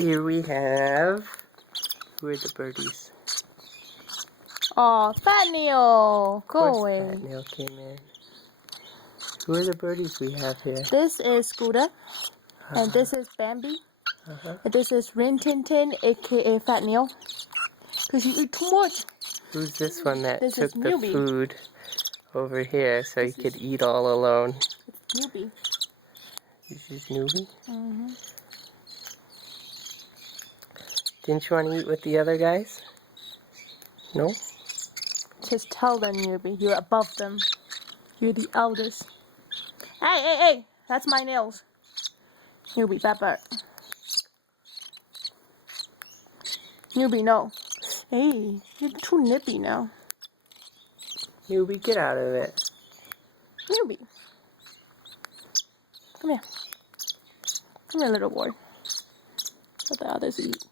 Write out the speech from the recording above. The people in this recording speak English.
Here we have... Who are the birdies? Oh, Fat Neil! Go Of course away. Fat Neil came in. Who are the birdies we have here? This is Scooter. And this is Bambi. And this is Rin Tin Tin, aka Fat Neil. Because you eat too much. Who's this one that This took is the Newbie. food over here so he could eat all alone? Newbie. This is Newbie? Mm-hmm. Didn't you want to eat with the other guys? No? Just tell them, Newbie, you're above them. You're the eldest. Hey, hey, hey! That's my nails. Newbie, that bird. Newbie, no. Hey, you're too nippy now. Newbie, get out of it. Newbie. Come here. Come here, little boy. Let the others eat.